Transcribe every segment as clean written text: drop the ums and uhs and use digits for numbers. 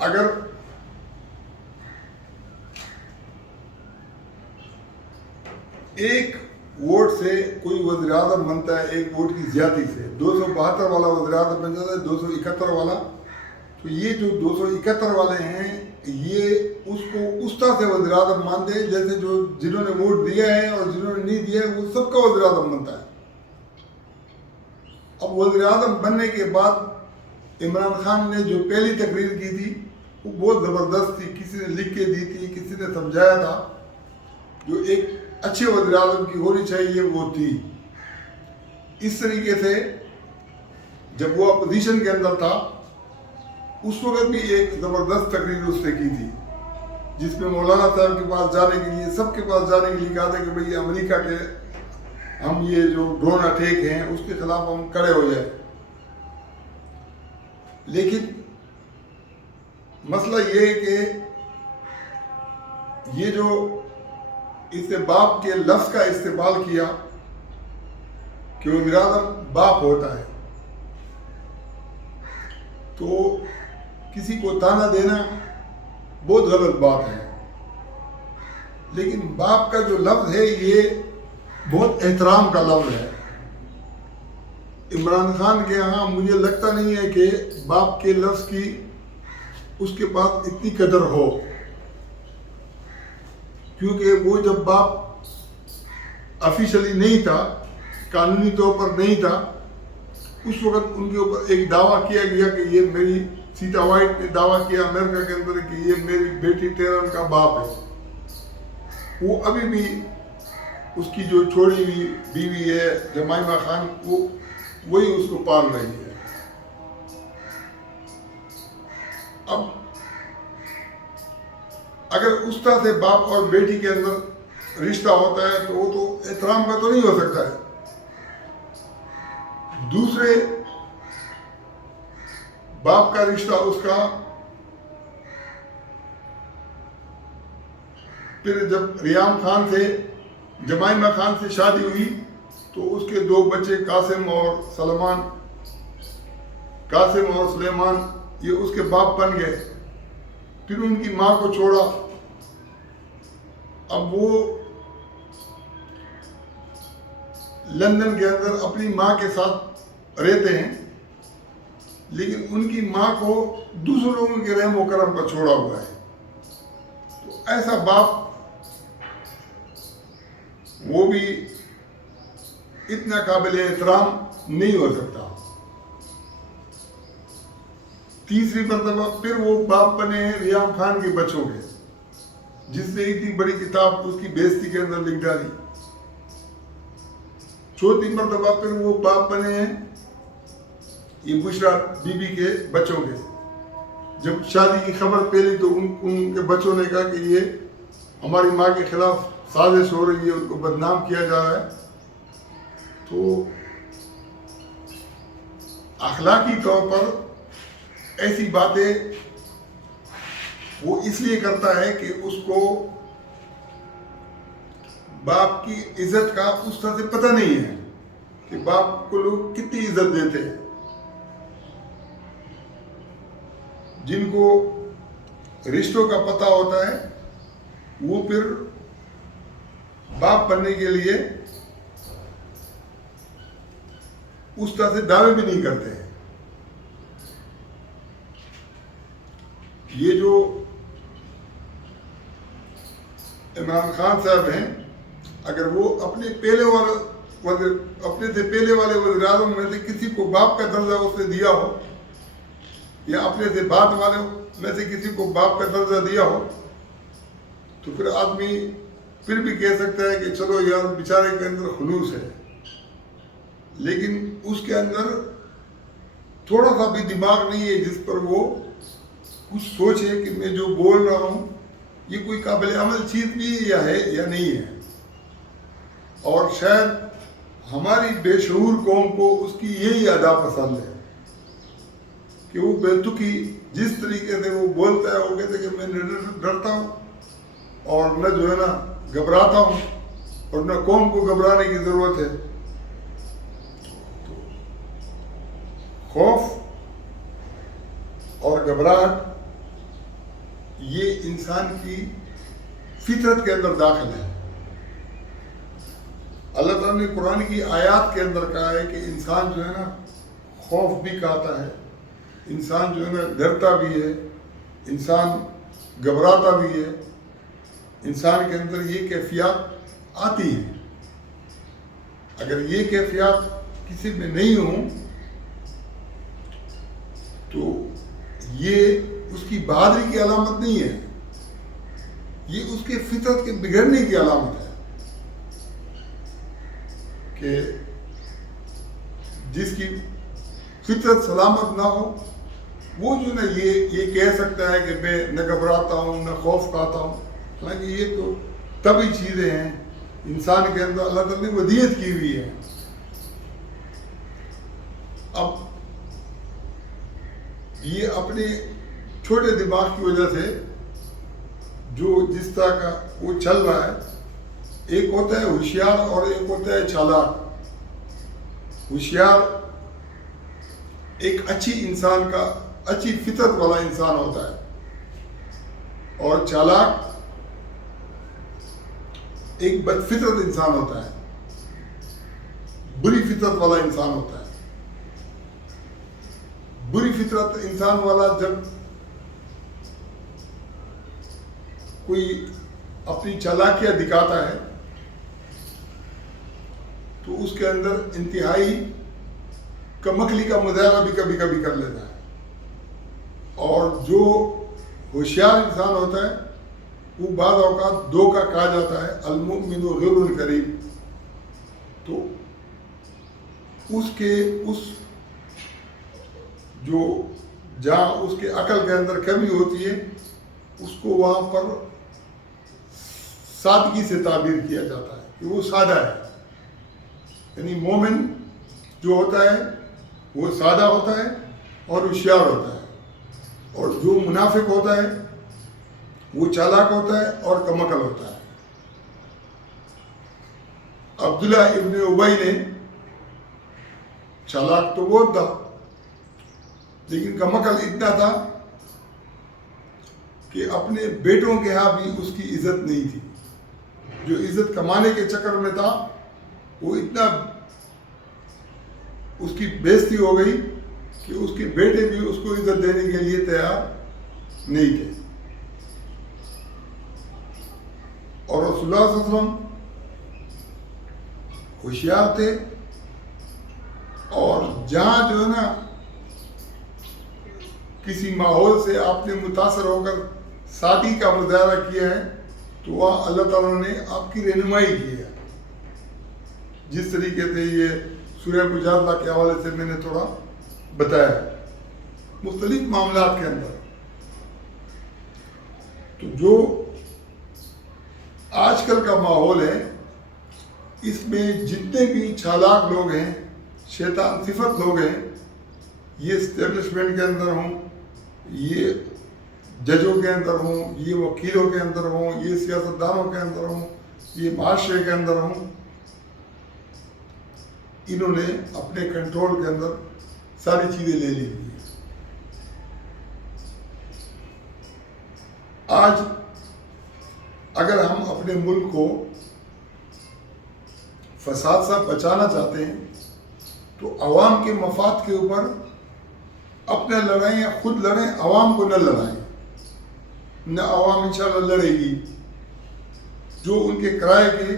اگر ایک ووٹ سے کوئی وزیر اعظم بنتا ہے، ایک ووٹ کی زیادتی سے 272 والا وزیر اعظم بن جاتا ہے 271 والا، تو یہ جو 271 والے ہیں یہ اس کو اس طرح سے وزیر اعظم مانتے ہیں جیسے جو جنہوں نے ووٹ دیا ہے اور جنہوں نے نہیں دیا ہے وہ سب کا وزیر اعظم بنتا ہے۔ اب وزیر اعظم بننے کے بعد عمران خان نے جو پہلی تقریر کی تھی وہ بہت زبردست تھی، کسی نے لکھ کے دی تھی، کسی نے سمجھایا تھا، جو ایک اچھے وزیر اعظم کی ہونی چاہیے وہ تھی۔ اس طریقے سے جب وہ اپوزیشن کے اندر تھا اس وقت بھی ایک زبردست تقریر اس نے کی تھی، جس میں مولانا صاحب کے پاس جانے کے لیے، سب کے پاس جانے کے لیے کہا تھا کہ بھئی امریکہ کے ہم یہ جو ڈرون اٹیک ہیں اس کے خلاف ہم کھڑے ہو جائیں۔ لیکن مسئلہ یہ ہے کہ یہ جو اس نے باپ کے لفظ کا استعمال کیا کہ وزیر اعظم باپ ہوتا ہے، تو کسی کو تانا دینا بہت غلط بات ہے، لیکن باپ کا جو لفظ ہے یہ بہت احترام کا لفظ ہے۔ عمران خان کے ہاں مجھے لگتا نہیں ہے کہ باپ کے لفظ کی اس کے پاس اتنی قدر ہو، کیونکہ وہ جب باپ آفیشلی نہیں تھا، قانونی طور پر نہیں تھا، اس وقت ان کے اوپر ایک دعویٰ کیا گیا کہ یہ میری سیتا وائٹ نے دعویٰ کیا امریکہ کے اندر کہ یہ میری بیٹی ٹیرن کا باپ ہے۔ وہ ابھی بھی اس کی جو چھوڑی ہوئی بیوی ہے جمائمہ خان، وہی اس کو پال رہی ہے۔ اب اگر اس طرح سے باپ اور بیٹی کے اندر رشتہ ہوتا ہے تو وہ تو احترام کا تو نہیں ہو سکتا ہے۔ دوسرے باپ کا رشتہ اس کا پھر جب ریام خان سے جمائمہ خان سے شادی ہوئی تو اس کے 2 بچے قاسم اور سلیمان یہ اس کے باپ بن گئے۔ پھر ان کی ماں کو چھوڑا، اب وہ لندن کے اندر اپنی ماں کے ساتھ رہتے ہیں، لیکن ان کی ماں کو دوسرے لوگوں کے رحم و کرم پر چھوڑا ہوا ہے۔ تو ایسا باپ وہ بھی اتنا قابل احترام نہیں ہو سکتا۔ تیسری مرتبہ پھر وہ باپ بنے ہیں ریام خان کے بچوں کے، جس نے اتنی بڑی کتاب اس کی بےعزتی کے اندر لکھ ڈالی۔ چوتھی مرتبہ پھر وہ باپ بنے ہیں یہ بشرا بی بی کے بچوں کے۔ جب شادی کی خبر پھیلی تو ان کے بچوں نے کہا کہ یہ ہماری ماں کے خلاف سازش ہو رہی ہے، ان کو بدنام کیا جا رہا ہے۔ تو اخلاقی طور پر ایسی باتیں وہ اس لیے کرتا ہے کہ اس کو باپ کی عزت کا اس طرح سے پتہ نہیں ہے کہ باپ کو لوگ کتنی عزت دیتے ہیں۔ جن کو رشتوں کا پتہ ہوتا ہے وہ پھر باپ بننے کے لیے اس طرح سے دعوے بھی نہیں کرتے ہیں۔ یہ جو عمران خان صاحب ہیں، اگر وہ اپنے سے پہلے والے وزیر اعظم میں سے کسی کو باپ کا درجہ اس نے دیا ہو، یا اپنے سے بعد والے میں سے کسی کو باپ کا درجہ دیا ہو، تو پھر آدمی پھر بھی کہہ سکتا ہے کہ چلو یار بیچارے کے اندر خلوص ہے، لیکن اس کے اندر تھوڑا سا بھی دماغ نہیں ہے جس پر وہ کچھ سوچے کہ میں جو بول رہا ہوں یہ کوئی قابل عمل چیز بھی ہے یا نہیں ہے۔ اور شاید ہماری بے شعور قوم کو اس کی یہی ادا پسند ہے کہ وہ بے تکی جس طریقے سے وہ بولتا ہے، وہ کہتے ہیں کہ میں ڈرتا ہوں اور نہ جو ہے نا گھبراتا ہوں، اور نہ قوم کو گھبرانے کی ضرورت ہے۔ خوف اور گھبراہٹ یہ انسان کی فطرت کے اندر داخل ہے. اللہ تعالیٰ نے قرآن کی آیات کے اندر کہا ہے کہ انسان جو ہے نا خوف بھی کھاتا ہے, انسان جو ہے نا ڈرتا بھی ہے, انسان گھبراتا بھی ہے, انسان کے اندر یہ کیفیات آتی ہیں. اگر یہ کیفیات کسی میں نہیں ہوں تو یہ اس کی بہادری کی علامت نہیں ہے, یہ اس کے فطرت کے بگڑنے کی علامت ہے. کہ جس کی فطرت سلامت نہ ہو وہ جو نا یہ کہہ سکتا ہے کہ میں نہ گھبراتا ہوں نہ خوف کھاتا ہوں. حالانکہ یہ تو طبعی چیزیں ہیں, انسان کے اندر اللہ تعالیٰ نے ودیت کی ہوئی ہے. اب یہ اپنے چھوٹے دماغ کی وجہ سے جو جس طرح کا وہ چل رہا ہے, ایک ہوتا ہے ہوشیار اور ایک ہوتا ہے چالاک. ہوشیار ایک اچھی انسان کا اچھی فطرت والا انسان ہوتا ہے, اور چالاک ایک بد فطرت انسان ہوتا ہے, بری فطرت والا انسان ہوتا ہے. بری فطرت انسان والا جب کوئی اپنی چالاکیاں دکھاتا ہے تو اس کے اندر انتہائی کم عقلی کا مظاہرہ بھی کبھی کبھی کر لیتا ہے. اور جو ہوشیار انسان ہوتا ہے وہ بعض اوقات دو کا کہا جاتا ہے المؤمن غر الکریم. تو اس جو جہاں اس کے عقل کے اندر کمی ہوتی ہے اس کو وہاں پر سادگی سے تعبیر کیا جاتا ہے کہ وہ سادہ ہے. یعنی مومن جو ہوتا ہے وہ سادہ ہوتا ہے اور ہوشیار ہوتا ہے, اور جو منافق ہوتا ہے وہ چالاک ہوتا ہے اور کم عقل ہوتا ہے. عبداللہ ابن ابی نے چالاک تو بہت تھا لیکن کم عقل اتنا تھا کہ اپنے بیٹوں کے ہاں بھی اس کی عزت نہیں تھی. جو عزت کمانے کے چکر میں تھا وہ اتنا اس کی بےزتی ہو گئی کہ اس کے بیٹے بھی اس کو عزت دینے کے لیے تیار نہیں تھے. اور رسول اللہ صلی اللہ علیہ وسلم ہوشیار تھے, اور جہاں جو ہے نا کسی ماحول سے آپ نے متاثر ہو کر سادگی کا مظاہرہ کیا ہے تو وہاں اللہ تعالیٰ نے آپ کی رہنمائی کی ہے. جس طریقے سے یہ سورہ مجادلہ کے حوالے سے میں نے تھوڑا بتایا ہے مختلف معاملات کے اندر. تو جو آج کل کا ماحول ہے اس میں جتنے بھی چالاک لوگ ہیں, شیطان صفت لوگ ہیں, یہ اسٹیبلشمنٹ کے اندر ہوں, یہ ججوں کے اندر ہوں, یہ وکیلوں کے اندر ہوں, یہ سیاستدانوں کے اندر ہوں, یہ معاشرے کے اندر ہوں, انہوں نے اپنے کنٹرول کے اندر ساری چیزیں لے لی ہوئی ہیں. آج اگر ہم اپنے ملک کو فساد سے بچانا چاہتے ہیں تو عوام کے مفاد کے اوپر اپنے لڑائیں یا خود لڑیں, عوام کو نہ لڑائیں. نہ عوام انشاءاللہ لڑے گی. جو ان کے کرائے کے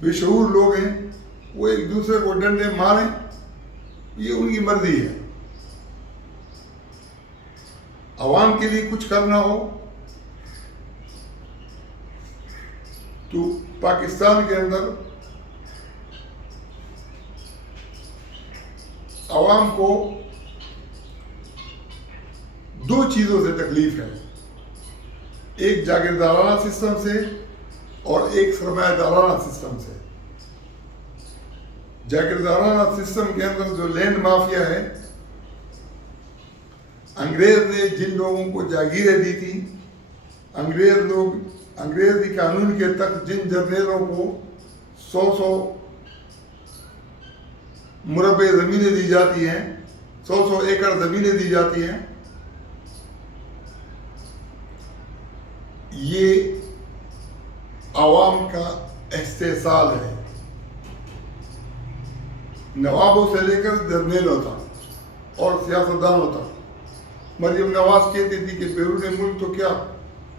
بے شعور لوگ ہیں وہ ایک دوسرے کو ڈنڈے ماریں, یہ ان کی مرضی ہے. عوام کے لیے کچھ کرنا ہو تو پاکستان کے اندر عوام کو دو چیزوں سے تکلیف ہے, ایک جاگیردارانہ سسٹم سے اور ایک سرمایہ دارانہ سسٹم سے. جاگیردارانہ سسٹم کے اندر جو لینڈ مافیا ہے, انگریز نے جن لوگوں کو جاگیریں دی تھی, انگریزی قانون کے تحت جن جرنیلوں کو 100 مربع زمینیں دی جاتی ہیں, 100 ایکڑ زمینیں دی جاتی ہیں, یہ عوام کا استحصال ہے. نوابوں سے لے کر جرنیلوں تک اور سیاستدانوں تک مریم نواز کہتی تھی کہ بیرون ملک تو کیا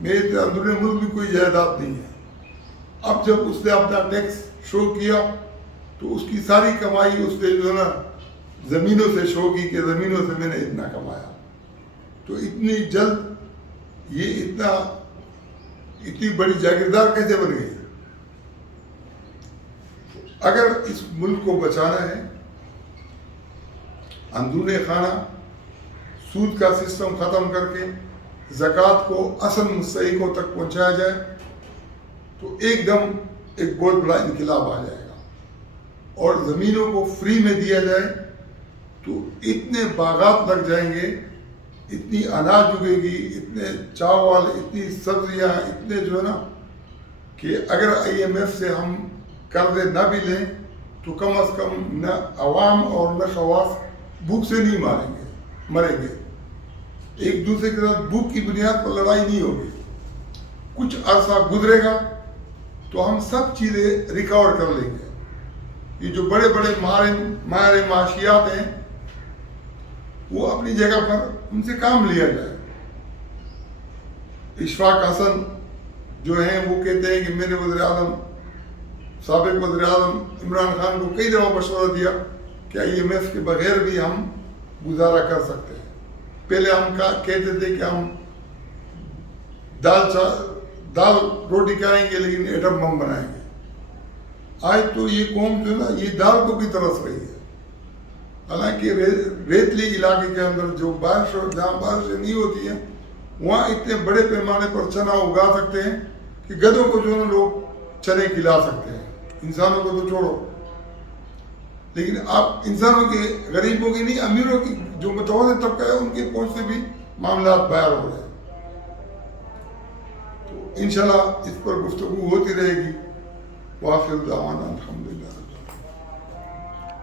میرے اندرون ملک بھی کوئی جائیداد نہیں ہے. اب جب اس نے اپنا ٹیکس شو کیا تو اس کی ساری کمائی اس نے جو ہے نا زمینوں سے شو کی کہ زمینوں سے میں نے اتنا کمایا. تو اتنی جلد یہ اتنی بڑی جاگیردار کیسے بن گئی؟ اگر اس ملک کو بچانا ہے اندرون خانہ سود کا سسٹم ختم کر کے زکوٰۃ کو اصل مستحقوں تک پہنچایا جائے تو ایک دم ایک بہت بڑا انقلاب آ جائے گا. اور زمینوں کو فری میں دیا جائے تو اتنے باغات لگ جائیں گے، اتنی اناج اگے گی، اتنے چاول، اتنی سبزیاں، اتنے جو ہے نا کہ اگر IMF سے ہم قرضے نہ بھی لیں تو کم از کم نہ عوام اور نہ خواص بھوک سے نہیں مریں گے. ایک دوسرے کے ساتھ بھوک کی بنیاد پر لڑائی نہیں ہوگی. کچھ عرصہ گزرے گا تو ہم سب چیزیں ریکور کر لیں گے. یہ جو بڑے بڑے ماہر معاشیات ہیں وہ اپنی جگہ پر ان سے کام لیا جائے. اشفاق حسن جو ہیں وہ کہتے ہیں کہ میں نے سابق وزیر اعظم عمران خان کو کئی دفعہ مشورہ دیا کہ IMF کے بغیر بھی ہم گزارا کر سکتے ہیں. پہلے ہم کہتے تھے کہ ہم دال روٹی کھائیں گے لیکن ایٹم بم بنائیں گے. آج تو یہ قوم جو ہے نا یہ دال کو بھی ترس رہی ہے. حالانکہ ریتلی علاقے کے اندر جو جہاں بارشیں نہیں ہوتی ہیں وہاں اتنے بڑے پیمانے پر چنا اگا سکتے ہیں کہ گدھوں کو جو ہے نا لوگ چنے کھلا سکتے ہیں. انسانوں کو تو چھوڑو. لیکن آپ انسانوں کے غریبوں کی نہیں، امیروں کی جو متوسط طبقہ ہے ان کے پہنچ سے بھی معاملات باہر ہو رہے ہیں. تو انشاءاللہ اس پر گفتگو ہوتی رہے گی. وآخر دعوانا الحمدللہ.